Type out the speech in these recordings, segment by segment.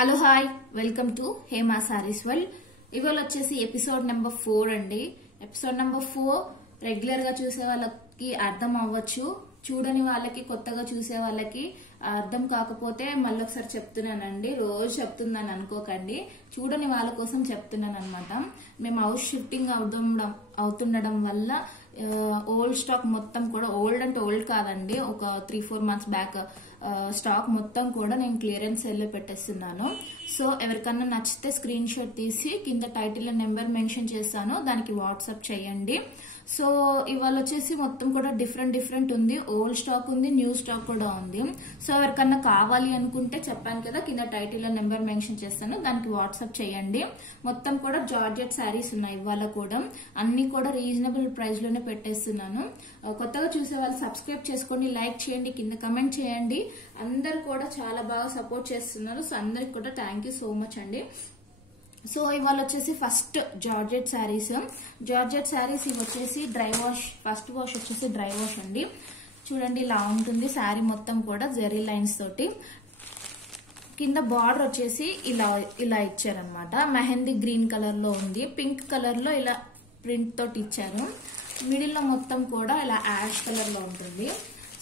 Hello hi welcome to Hema saris world. ఇవాళ వచ్చేసి episode number 4 అండి. ఎపిసోడ్ నెంబర్ 4 రెగ్యులర్ గా చూసే వాళ్ళకి అర్థం అవ్వచ్చు, చూడని వాళ్ళకి కొత్తగా చూసే వాళ్ళకి అర్థం కాకపోతే మళ్ళీ ఒకసారి చెప్తున్నానండి. రోజు చెప్తుందని అనుకోకండి, చూడని వాళ్ళ కోసం చెప్తున్నాను అనమాట. మేము హౌస్ షిఫ్టింగ్ అవుతుండడం వల్ల ఓల్డ్ స్టాక్ మొత్తం కూడా, ఓల్డ్ అంటే ఓల్డ్ కాదండి, ఒక 3-4 మంత్స్ బ్యాక్ స్టాక్ మొత్తం కూడా నేను క్లియరెన్స్ సెల్ లో పెట్టేస్తున్నాను. సో ఎవరికన్నా నచ్చితే స్క్రీన్ షాట్ తీసి కింద టైటిల్ నెంబర్ మెన్షన్ చేస్తాను, దానికి వాట్సాప్ చేయండి. సో ఇవాళ వచ్చేసి మొత్తం కూడా డిఫరెంట్ ఉంది. ఓల్డ్ స్టాక్ ఉంది, న్యూ స్టాక్ కూడా ఉంది. సో ఎవరికన్నా కావాలి అనుకుంటే చెప్పాను కదా, కింద టైటిల్ నెంబర్ మెన్షన్ చేస్తాను, దానికి వాట్సాప్ చేయండి. మొత్తం కూడా జార్జెట్ శారీస్ ఉన్నాయి. ఇవాళ కూడా అన్ని కూడా రీజనబుల్ ప్రైస్ లోనే పెట్టేస్తున్నాను. కొత్తగా చూసే వాళ్ళు సబ్స్క్రైబ్ చేసుకోండి, లైక్ చేయండి, కింద కమెంట్ చేయండి. అందరు కూడా చాలా బాగా సపోర్ట్ చేస్తున్నారు. సో అందరికి కూడా థ్యాంక్ యూ సో మచ్ అండి. సో ఇవాళ వచ్చేసి first georgette saris. Georgette saris ఇవి వచ్చేసి డ్రై వాష్, ఫస్ట్ వాష్ వచ్చేసి డ్రై వాష్ అండి. చూడండి ఇలా ఉంటుంది శారీ మొత్తం కూడా జెరీ లైన్స్ తోటి. కింద బార్డర్ వచ్చేసి ఇలా ఇచ్చారనమాట. మెహందీ గ్రీన్ కలర్ లో ఉంది, పింక్ కలర్ లో ఇలా ప్రింట్ తోటి ఇచ్చారు. మిడిల్ లో మొత్తం కూడా ఇలా యాష్ కలర్ లో ఉంటుంది.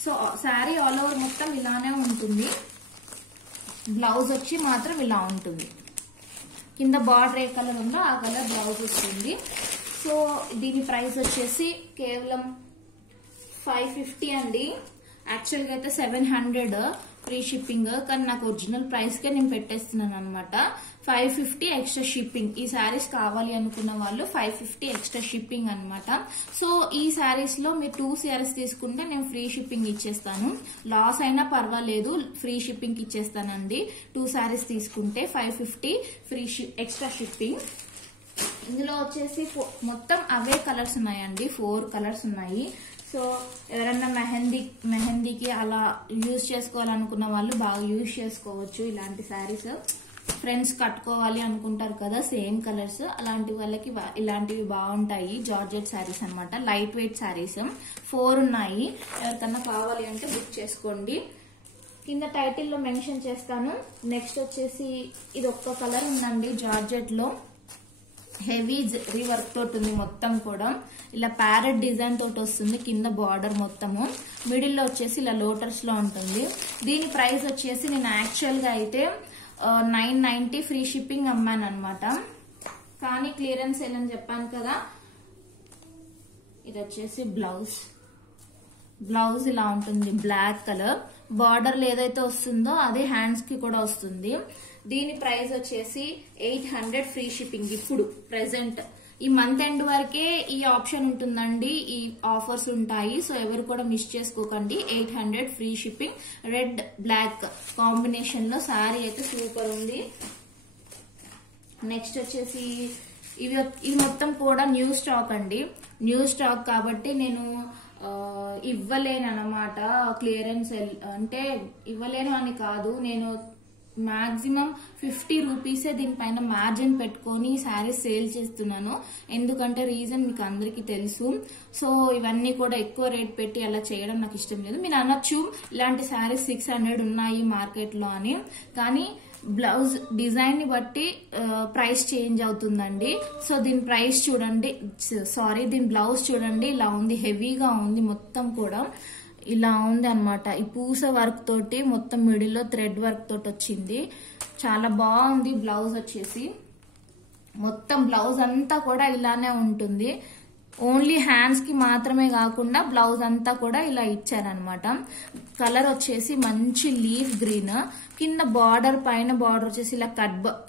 సో శారీ ఆల్ ఓవర్ మొత్తం ఇలానే ఉంటుంది. బ్లౌజ్ వచ్చి మాత్రం ఇలా ఉంటుంది. కింద బార్డర్ ఏ కలర్ ఉందో ఆ కలర్ బ్లౌజ్ వస్తుంది. సో దీని ప్రైస్ వచ్చేసి కేవలం 550 అండి. యాక్చువల్ గా అయితే 700 ఫ్రీ షిప్పింగ్, కానీ నాకు ఒరిజినల్ ప్రైస్ కే నేను పెట్టేస్తున్నాను అనమాట. 550 ఎక్స్ట్రా షిప్పింగ్. ఈ శారీస్ కావాలి అనుకున్న వాళ్ళు 550 ఎక్స్ట్రా షిప్పింగ్ అనమాట. సో ఈ శారీస్ లో మీరు 2 శారీస్ తీసుకుంటే నేను ఫ్రీ షిప్పింగ్ ఇచ్చేస్తాను. లాస్ అయినా పర్వాలేదు, ఫ్రీ షిప్పింగ్ ఇచ్చేస్తానండి. 2 శారీస్ తీసుకుంటే 550 ఫ్రీ ఎక్స్ట్రా షిప్పింగ్. ఇందులో వచ్చేసి మొత్తం అవే కలర్స్ ఉన్నాయండి, 4 కలర్స్ ఉన్నాయి. సో ఎవరన్నా మెహందీకి అలా యూజ్ చేసుకోవాలనుకున్న వాళ్ళు బాగా యూజ్ చేసుకోవచ్చు. ఇలాంటి శారీస్ ఫ్రెండ్స్ కట్టుకోవాలి అనుకుంటారు కదా, సేమ్ కలర్స్, అలాంటి వాళ్ళకి ఇలాంటివి బాగుంటాయి. జార్జెట్ శారీస్ అనమాట, లైట్ వెయిట్ శారీస్ 4 ఉన్నాయి. ఎవరికన్నా కావాలి అంటే బుక్ చేసుకోండి. కింద టైటిల్ లో మెన్షన్ చేస్తాను. నెక్స్ట్ వచ్చేసి ఇది ఒక్క కలర్ ఉందండి జార్జెట్ లో, హెవీ జరీ వర్క్ తోటి ఉంది. మొత్తం కూడా ఇలా ప్యారెట్ డిజైన్ తోటి వస్తుంది. కింద బార్డర్ మొత్తము, మిడిల్ లో వచ్చేసి ఇలా లోటస్ లో ఉంటుంది. దీని ప్రైస్ వచ్చేసి నేను యాక్చువల్ గా అయితే 990 ఫ్రీ షిప్పింగ్ అమ్మాను అనమాట. కానీ క్లియరెన్స్ అని చెప్పాను కదా. ఇది వచ్చేసి బ్లౌజ్ ఇలా ఉంటుంది, బ్లాక్ కలర్. బార్డర్ ఏదైతే వస్తుందో అదే హ్యాండ్స్ కి కూడా వస్తుంది. దీని ప్రైస్ వచ్చేసి 800 ఫ్రీ షిప్పింగ్. ఇప్పుడు ప్రెసెంట్ ఈ మంత్ ఎండ్ వరకే ఈ ఆప్షన్ ఉంటుందండి, ఈ ఆఫర్స్ ఉంటాయి. సో ఎవరు కూడా మిస్ చేసుకోకండి. 800 free shipping. Red black combination లో శారీ అయితే సూపర్ ఉంది. నెక్స్ట్ వచ్చేసి ఇది మొత్తం కూడా న్యూ స్టాక్ అండి. న్యూ స్టాక్ కాబట్టి నేను ఇవ్వలేను అనమాట. క్లియరెన్స్ అంటే ఇవ్వలేను అని కాదు, నేను మాక్సిమం 50 రూపీసే దీనిపైన మార్జిన్ పెట్టుకొని శారీస్ సేల్ చేస్తున్నాను. ఎందుకంటే రీజన్ మీకు అందరికీ తెలుసు. సో ఇవన్నీ కూడా ఎక్కువ రేట్ పెట్టి అలా చేయడం నాకు ఇష్టం లేదు. మీరు అనొచ్చు ఇలాంటి శారీస్ 600 ఉన్నాయి మార్కెట్ లో అని, కానీ బ్లౌజ్ డిజైన్ ని బట్టి ప్రైస్ చేంజ్ అవుతుందండి. సో దీని ప్రైస్ చూడండి, దీని బ్లౌజ్ చూడండి, ఇలా ఉంది, హెవీగా ఉంది. మొత్తం కూడా ఇలా ఉంది అనమాట. ఈ పూస వర్క్ తోటి మొత్తం మిడిల్ లో థ్రెడ్ వర్క్ తోటి వచ్చింది. చాలా బాగుంది. బ్లౌజ్ వచ్చేసి మొత్తం బ్లౌజ్ అంతా కూడా ఇలానే ఉంటుంది. ఓన్లీ హ్యాండ్స్ కి మాత్రమే కాకుండా బ్లౌజ్ అంతా కూడా ఇలా ఇచ్చారనమాట. కలర్ వచ్చేసి మంచి లీఫ్ గ్రీన్. కింద బార్డర్, పైన బార్డర్ వచ్చేసి ఇలా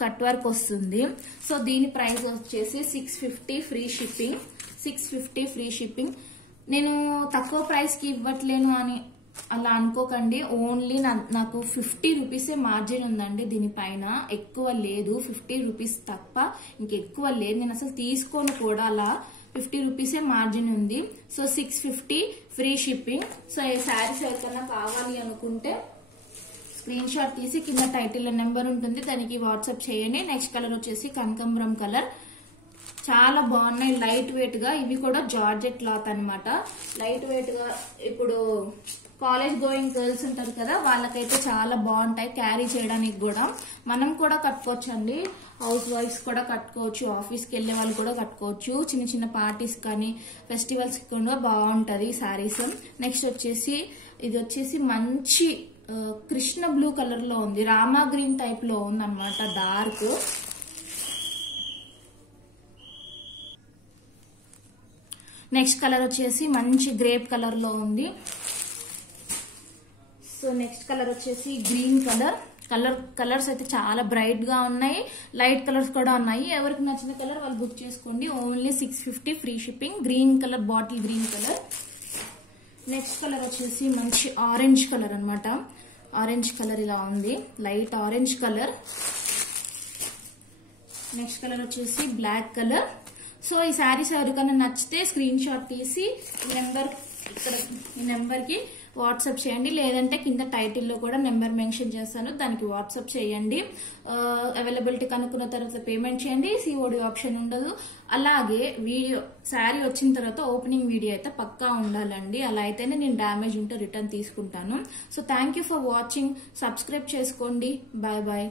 కట్ వర్క్ వస్తుంది. సో దీని ప్రైస్ వచ్చేసి 650 ఫ్రీ షిప్పింగ్. 650 free shipping. నేను తక్కువ ప్రైస్ కి ఇవ్వట్లేను అని అలా అనుకోకండి. ఓన్లీ నాకు 50 రూపీసే మార్జిన్ ఉందండి దీనిపైన, ఎక్కువ లేదు. 50 రూపీస్ తప్ప ఇంకెక్కువ లేదు. నేను అసలు తీసుకోను కూడా, అలా 50 రూపీసే మార్జిన్ ఉంది. So 650 free shipping. సో ఈ శారీస్ ఎవరికన్నా కావాలి అనుకుంటే స్క్రీన్ షాట్ తీసి కింద టైటిల్ నెంబర్ ఉంటుంది, దానికి వాట్సాప్ చేయండి. నెక్స్ట్ కలర్ వచ్చేసి కనకాంబరం కలర్. చాలా బాగున్నాయి, లైట్ వెయిట్ గా. ఇవి కూడా జార్జెట్ క్లాత్ అనమాట. లైట్ వెయిట్ గా ఇప్పుడు కాలేజ్ గోయింగ్ గర్ల్స్ ఉంటారు కదా, వాళ్ళకైతే చాలా బాగుంటాయి క్యారీ చేయడానికి కూడా. మనం కూడా కట్టుకోవచ్చు అండి, హౌస్ వైఫ్స్ కూడా కట్టుకోవచ్చు, ఆఫీస్కి వెళ్లే వాళ్ళు కూడా కట్టుకోవచ్చు. చిన్న చిన్న పార్టీస్ కానీ ఫెస్టివల్స్ కూడా బాగుంటది శారీస్. నెక్స్ట్ వచ్చేసి ఇది వచ్చేసి మంచి కృష్ణ బ్లూ కలర్ లో ఉంది, రామా గ్రీన్ టైప్ లో ఉంది అనమాట, డార్క్. నెక్స్ట్ కలర్ వచ్చేసి మంచి గ్రేప్ కలర్ లో ఉంది. సో నెక్స్ట్ కలర్ వచ్చేసి గ్రీన్ కలర్స్ అయితే చాలా బ్రైట్ గా ఉన్నాయి, లైట్ కలర్స్ కూడా ఉన్నాయి. ఎవరికి నచ్చిన కలర్ వాళ్ళు బుక్ చేసుకోండి. Only 650 free shipping. Green colour, bottle green colour. Next colour వచ్చేసి మంచి ఆరెంజ్ కలర్ అన్నమాట. ఆరెంజ్ కలర్ ఇలా ఉంది, light orange colour. Next colour వచ్చేసి బ్లాక్ కలర్. సో ఈ శారీస్ ఎవరికైనా నచ్చితే స్క్రీన్ షాట్ తీసి ఈ నెంబర్ కి వాట్సాప్ చేయండి, లేదంటే కింద టైటిల్లో కూడా నెంబర్ మెన్షన్ చేస్తాను, దానికి వాట్సాప్ చేయండి. అవైలబిలిటీ కనుక్కున్న తర్వాత పేమెంట్ చేయండి, సిఓడి ఆప్షన్ ఉండదు. అలాగే శారీ వచ్చిన తర్వాత ఓపెనింగ్ వీడియో అయితే పక్కా ఉండాలండి, అలా అయితేనే నేను డ్యామేజ్ ఉంటే రిటర్న్ తీసుకుంటాను. So thank you for watching. Subscribe చేసుకోండి. Bye bye.